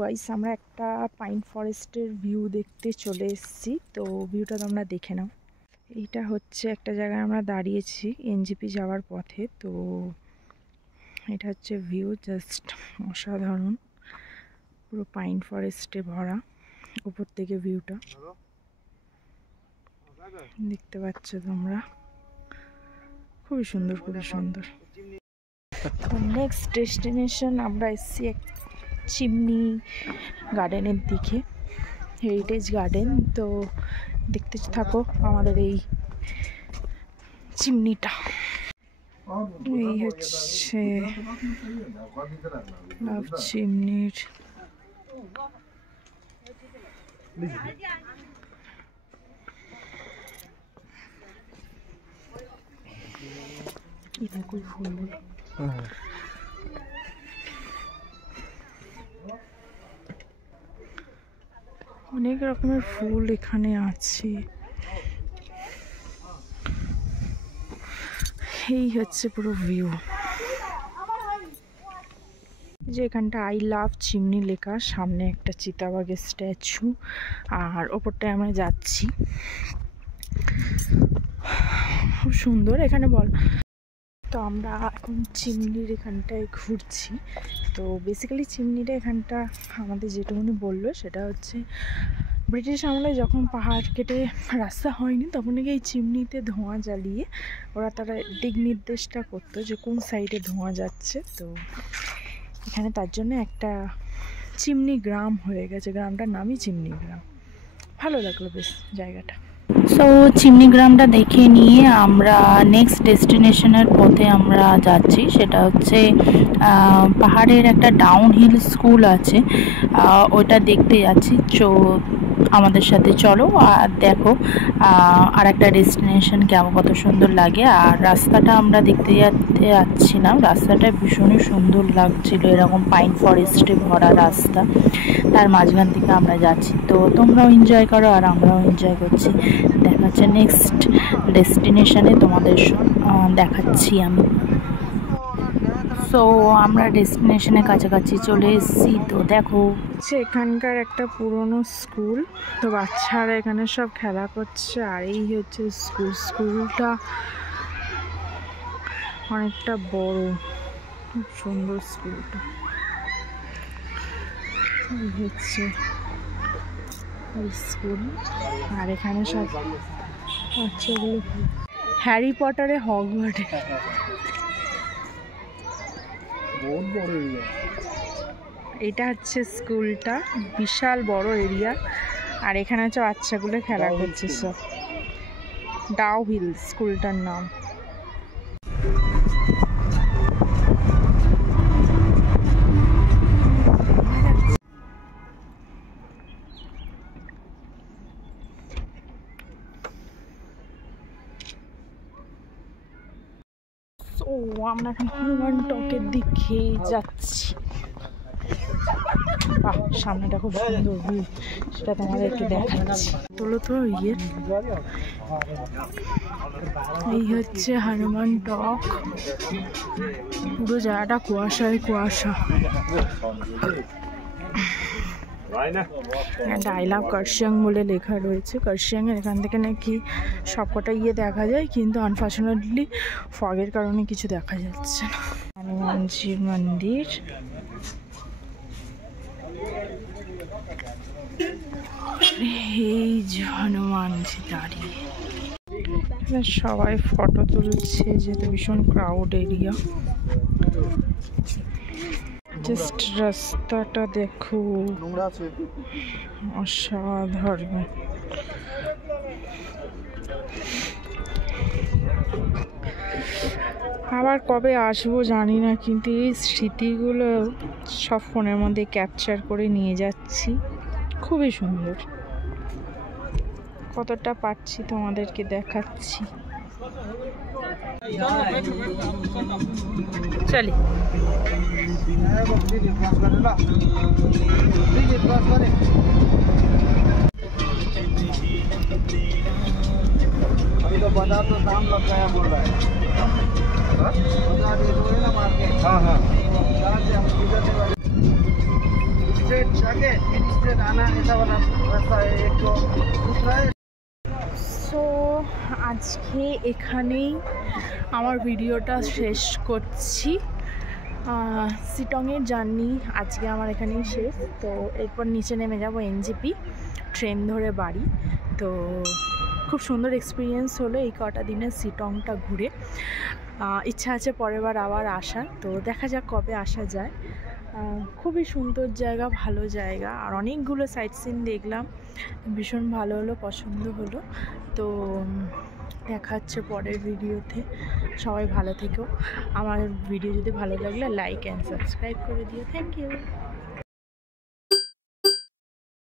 Guys আমরা একটা pine ফরেস্টের ভিউ দেখতে চলে এসেছি, তো ভিউটা তোমরা দেখে নাও। এইটা হচ্ছে একটা জায়গায় আমরা দাঁড়িয়েছি এনজিপি যাওয়ার পথে। তো এটা হচ্ছে ভিউ, জাস্ট অসাধারণ, পুরো পাইন ফরেস্টে ভরা। উপর থেকে ভিউটা দেখতে পাচ্ছ তোমরা, খুবই সুন্দর, খুবই সুন্দর। তো নেক্সট ডেস্টিনেশন আমরা এসেছি এক চিমনি গার্ডেনের দিকে, হেরিটেজ গার্ডেন। তো দেখতে থাকো আমাদের এই চিমনিটা। এই হচ্ছে লাভ চিমনির ফুল, অনেক রকমের ফুল এখানে আছে। এই হচ্ছে পুরো ভিউ, যে এখানটা আই লাভ চিমনি লেখা, সামনে একটা চিতাবাঘের স্ট্যাচু, আর ওপরটায় আমরা যাচ্ছি। খুব সুন্দর এখানে বল। তো আমরা এখন চিমনির এখানটায় ঘুরছি। তো বেসিক্যালি চিমনিটা এখানটা আমাদের যেটুকুনি বললো সেটা হচ্ছে ব্রিটিশ আমলে যখন পাহাড় কেটে রাস্তা হয়নি তখন এই চিমনিতে ধোঁয়া জ্বালিয়ে তারা দিক নির্দেশটা করতো যে কোন সাইডে ধোঁয়া যাচ্ছে। তো এখানে তার জন্য একটা চিমনি গ্রাম হয়ে গেছে, গ্রামটার নামই চিমনি গ্রাম। ভালো লাগলো বেশ জায়গাটা। সো চিমনি গ্রামটা দেখে নিয়ে আমরা নেক্সট ডেস্টিনেশনের পথে আমরা যাচ্ছি, সেটা হচ্ছে পাহাড়ের একটা ডাউন হিল স্কুল আছে, ওটা দেখতে যাচ্ছি। তো আমাদের সাথে চলো আর দেখো আর একটা ডেস্টিনেশন কেমন, কত সুন্দর লাগে। আর রাস্তাটা আমরা দেখতে যাচ্ছিলাম, রাস্তাটা ভীষণই সুন্দর লাগছিল, এরকম পাইন ফরেস্টে ভরা রাস্তা, তার মাঝখান থেকে আমরা যাচ্ছি। তো তোমরাও এনজয় করো আর আমরাও এনজয় করছি। দেখা যাচ্ছে নেক্সট ডেস্টিনেশনে তোমাদের দেখাচ্ছি আমি। সো আমরা ডেস্টিনেশনের কাছাকাছি চলে এসেছি। তো দেখো এখানকার একটা পুরনো স্কুল, তো বাচ্চারা এখানে সব খেলা করছে। আর এই হচ্ছে স্কুলটা অনেকটা বড়, খুব সুন্দর স্কুলটা। এই হচ্ছে স্কুল, আর এখানে সব বাচ্চাগুলো হ্যারি পটারে হগওয়ার্টে। এটা হচ্ছে স্কুলটা, বিশাল বড় এরিয়া, আর এখানে হচ্ছে বাচ্চাগুলো খেলা করছে সব। ডাউ হিল স্কুলটার নাম। ও আমরা এখন হনুমান টকের দিকে যাচ্ছি। সামনেটা খুব সুন্দর ভিউ, সেটা তোমাদেরকে দেখাচ্ছি। তোলো তো এই হচ্ছে হনুমান টক, পুরো জায়গাটা কুয়াশায় কুয়াশা। আই লাভ কার্শিয়াং বলে লেখা রয়েছে। কার্শিয়াংয়ের এখান থেকে নাকি সবকটা দেখা যায়, কিন্তু আনফর্চুনেটলি ফগের কারণে কিছু দেখা যাচ্ছে না। হনুমানজির মন্দির, এই যে হনুমানজি দাঁড়িয়ে, সবাই ফটো তুলছে যেহেতু ভীষণ ক্রাউড এরিয়া। জাস্ট রাস্তাটা দেখো, অসাধারণ। আবার কবে আসবো জানি না, কিন্তু এই স্মৃতিগুলো সব ফোনের মধ্যে ক্যাপচার করে নিয়ে যাচ্ছি। খুবই সুন্দর, কতটা পারছি তোমাদেরকে দেখাচ্ছি। চলি बाजार तो दाम लग गया बोल रहा है। बाजार ये तो है ना मार्केट। हाँ हाँ। সো আজকে এখানেই আমার ভিডিওটা শেষ করছি। শিটংয়ের জার্নি আজকে আমার এখানেই শেষ। তো এরপর নিচে নেমে যাব এনজেপি, ট্রেন ধরে বাড়ি। তো খুব সুন্দর এক্সপিরিয়েন্স হলো এই কটা দিনের শিটংটা ঘুরে। ইচ্ছা আছে পরের বার আবার আসার, তো দেখা যাক কবে আসা যায়। খুবই সুন্দর জায়গা, ভালো জায়গা, আর অনেকগুলো সাইট সিন দেখলাম, ভীষণ ভালো হলো, পছন্দ হলো। তো দেখা হচ্ছে পরের ভিডিওতে। সবাই ভালো থেকো। আমার ভিডিও যদি ভালো লাগলে লাইক অ্যান্ড সাবস্ক্রাইব করে দিও। Thank you.